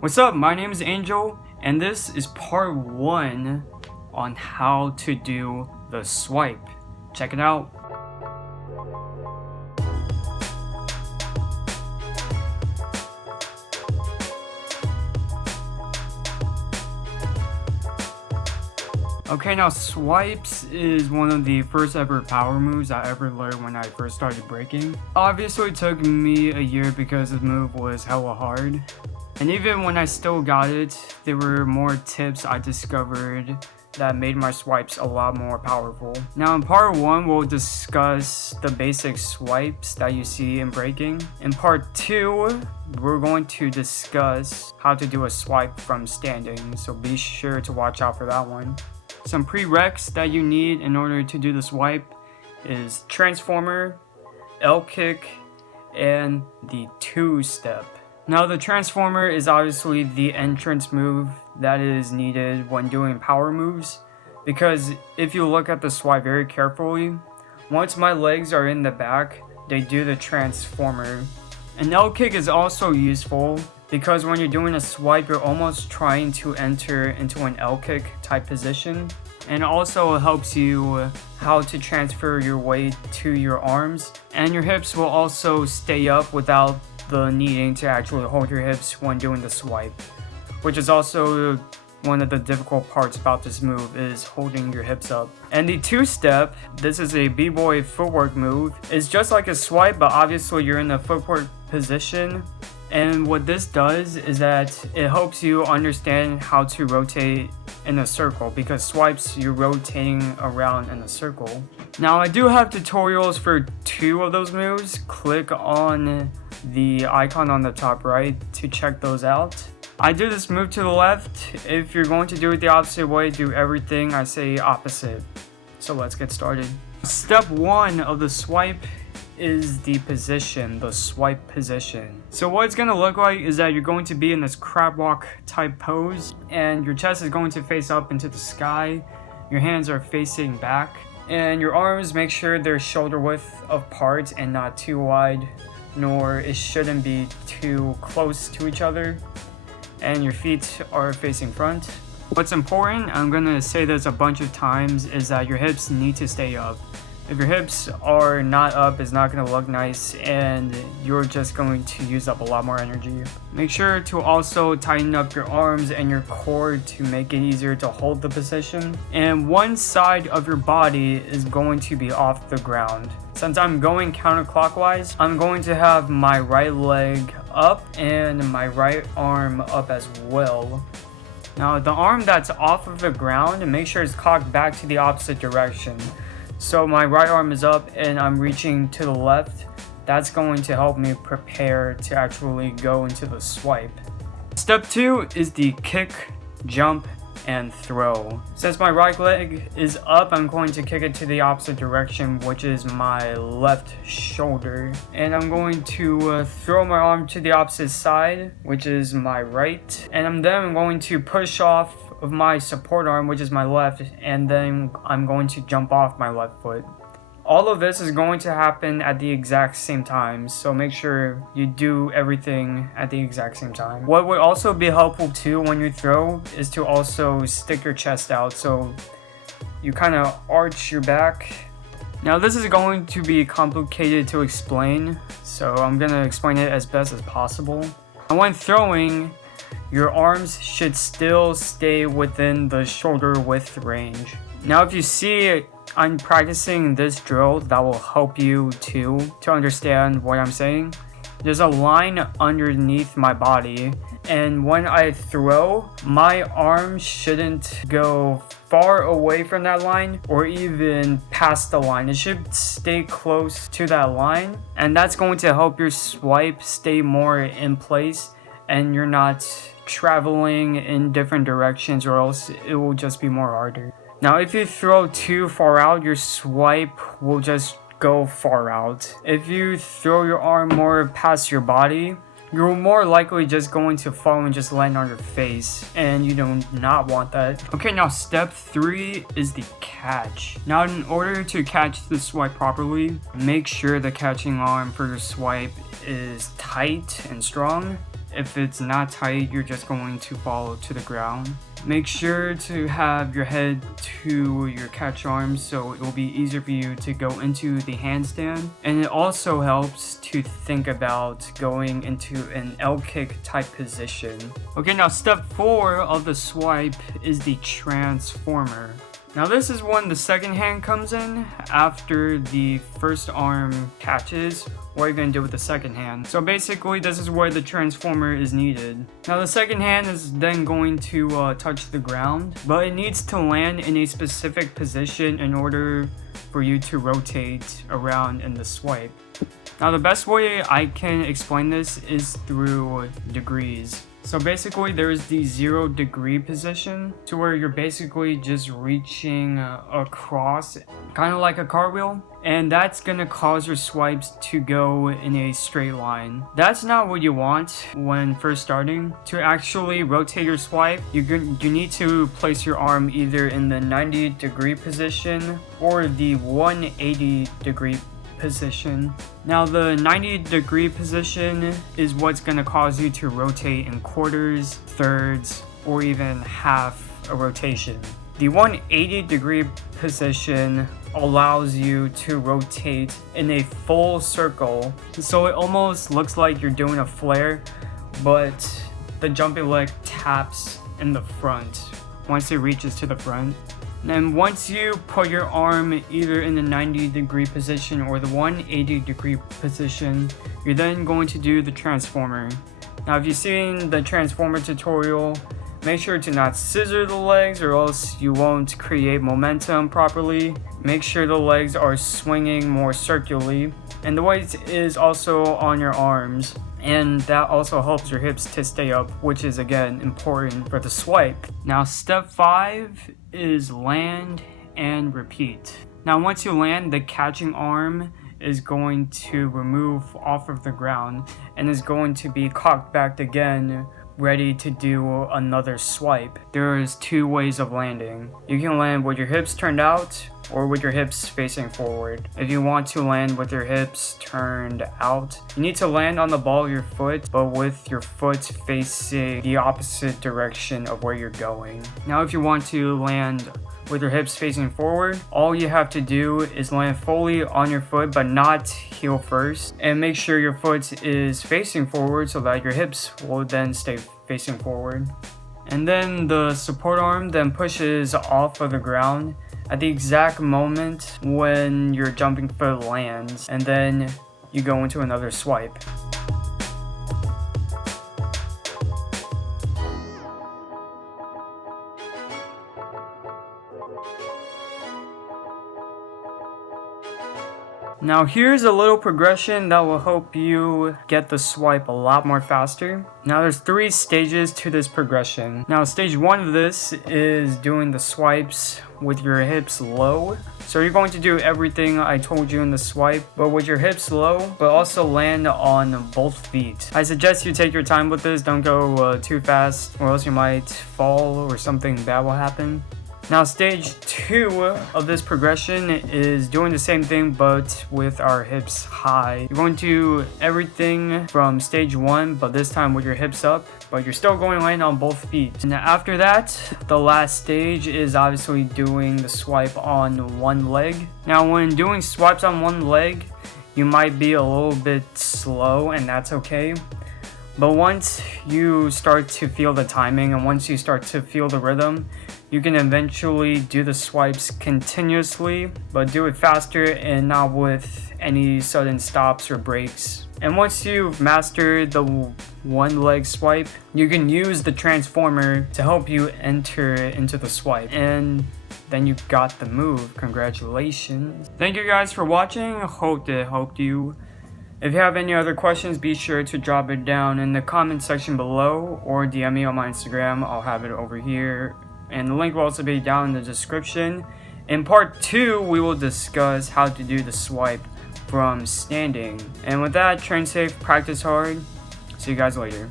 What's up? My name is Angel, and this is part 1 on how to do the swipe. Check it out. Okay, now swipes is one of the first ever power moves I ever learned when I first started breaking. Obviously it took me a year because the move was hella hard. And even when I still got it, there were more tips I discovered that made my swipes a lot more powerful. Now in part 1, we'll discuss the basic swipes that you see in breaking. In part 2, we're going to discuss how to do a swipe from standing, so be sure to watch out for that one. Some prereqs that you need in order to do the swipe is transformer, L kick, and the 2-step. Now the transformer is obviously the entrance move that is needed when doing power moves, because if you look at the swipe very carefully, once my legs are in the back, they do the transformer. An L kick is also useful because when you're doing a swipe, you're almost trying to enter into an L kick type position, and also helps you how to transfer your weight to your arms, and your hips will also stay up without the needing to actually hold your hips when doing the swipe, which is also one of the difficult parts about this move, is holding your hips up. And the 2-step, this is a b-boy footwork move. It's just like a swipe, but obviously you're in the footwork position. And what this does is that it helps you understand how to rotate in a circle, because swipes, you're rotating around in a circle. Now I do have tutorials for 2 of those moves. Click on the icon on the top right to check those out. I do this move to the left. If you're going to do it the opposite way, do everything I say opposite. So let's get started. Step 1 of the swipe is the position, the swipe position. So what it's going to look like is that you're going to be in this crab walk type pose, and your chest is going to face up into the sky. Your hands are facing back, and your arms, make sure they're shoulder width apart and not too wide, nor it shouldn't be too close to each other, and your feet are facing front. What's important, I'm going to say this a bunch of times, is that your hips need to stay up. If your hips are not up, it's not going to look nice, and you're just going to use up a lot more energy. Make sure to also tighten up your arms and your core to make it easier to hold the position. And one side of your body is going to be off the ground. Since I'm going counterclockwise, I'm going to have my right leg up and my right arm up as well. Now the arm that's off of the ground, make sure it's cocked back to the opposite direction. So my right arm is up and I'm reaching to the left. That's going to help me prepare to actually go into the swipe. Step 2 is the kick, jump, and throw. Since my right leg is up, I'm going to kick it to the opposite direction, which is my left shoulder. And I'm going to throw my arm to the opposite side, which is my right. And I'm going to push off of my support arm, which is my left, and then I'm going to jump off my left foot. All of this is going to happen at the exact same time, so make sure you do everything at the exact same time. What would also be helpful too when you throw is to also stick your chest out, so you kind of arch your back. Now this is going to be complicated to explain, so I'm going to explain it as best as possible. And when throwing, your arms should still stay within the shoulder width range. Now if you see I'm practicing this drill, that will help you too to understand what I'm saying. There's a line underneath my body, and when I throw, my arm shouldn't go far away from that line or even past the line. It should stay close to that line, and that's going to help your swipe stay more in place and you're not traveling in different directions, or else it will just be more harder. Now if you throw too far out, your swipe will just go far out. If you throw your arm more past your body, you're more likely just going to fall and just land on your face, and you do not want that. Okay, now step 3 is the catch. Now in order to catch the swipe properly, make sure the catching arm for your swipe is tight and strong. If it's not tight, you're just going to fall to the ground. Make sure to have your head to your catch arm so it will be easier for you to go into the handstand. And it also helps to think about going into an L kick type position. Okay, now step 4 of the swipe is the transformer. Now this is when the second hand comes in after the first arm catches. What are you going to do with the second hand? So basically this is where the transformer is needed. Now the second hand is then going to touch the ground, but it needs to land in a specific position in order for you to rotate around in the swipe. Now the best way I can explain this is through degrees. So basically there's the 0 degree position to where you're basically just reaching across, kind of like a cartwheel, and that's gonna cause your swipes to go in a straight line. That's not what you want when first starting. To actually rotate your swipe, you need to place your arm either in the 90 degree position or the 180 degree position. Now the 90 degree position is what's going to cause you to rotate in quarters, thirds, or even half a rotation. The 180 degree position allows you to rotate in a full circle, so it almost looks like you're doing a flare, but the jumping leg taps in the front once it reaches to the front. And once you put your arm either in the 90 degree position or the 180 degree position, you're then going to do the transformer. Now if you've seen the transformer tutorial, make sure to not scissor the legs or else you won't create momentum properly. Make sure the legs are swinging more circularly, and the weight is also on your arms, and that also helps your hips to stay up, which is again important for the swipe. Now step 5 is land and repeat. Now once you land, the catching arm is going to remove off of the ground and is going to be cocked back again, ready to do another swipe. There is 2 ways of landing. You can land with your hips turned out or with your hips facing forward. If you want to land with your hips turned out, you need to land on the ball of your foot, but with your foot facing the opposite direction of where you're going. Now if you want to land with your hips facing forward, all you have to do is land fully on your foot but not heel first, and make sure your foot is facing forward so that your hips will then stay facing forward. And then the support arm then pushes off of the ground at the exact moment when your jumping foot lands, and then you go into another swipe. Now here's a little progression that will help you get the swipe a lot more faster. Now there's 3 stages to this progression. Now stage 1 of this is doing the swipes with your hips low. So you're going to do everything I told you in the swipe, but with your hips low, but also land on both feet. I suggest you take your time with this, don't go too fast or else you might fall or something bad will happen. Now stage 2 of this progression is doing the same thing but with our hips high. You're going to do everything from stage 1 but this time with your hips up, but you're still going to land on both feet. And after that, the last stage is obviously doing the swipe on one leg. Now when doing swipes on one leg, you might be a little bit slow, and that's okay. But once you start to feel the timing and once you start to feel the rhythm, you can eventually do the swipes continuously, but do it faster and not with any sudden stops or breaks. And once you've mastered the one leg swipe, you can use the transformer to help you enter into the swipe. And then you got the move. Congratulations. Thank you guys for watching. Hope it helped you. If you have any other questions, be sure to drop it down in the comment section below or DM me on my Instagram. I'll have it over here. And the link will also be down in the description. In part 2, we will discuss how to do the swipe from standing. And with that, train safe, practice hard. See you guys later.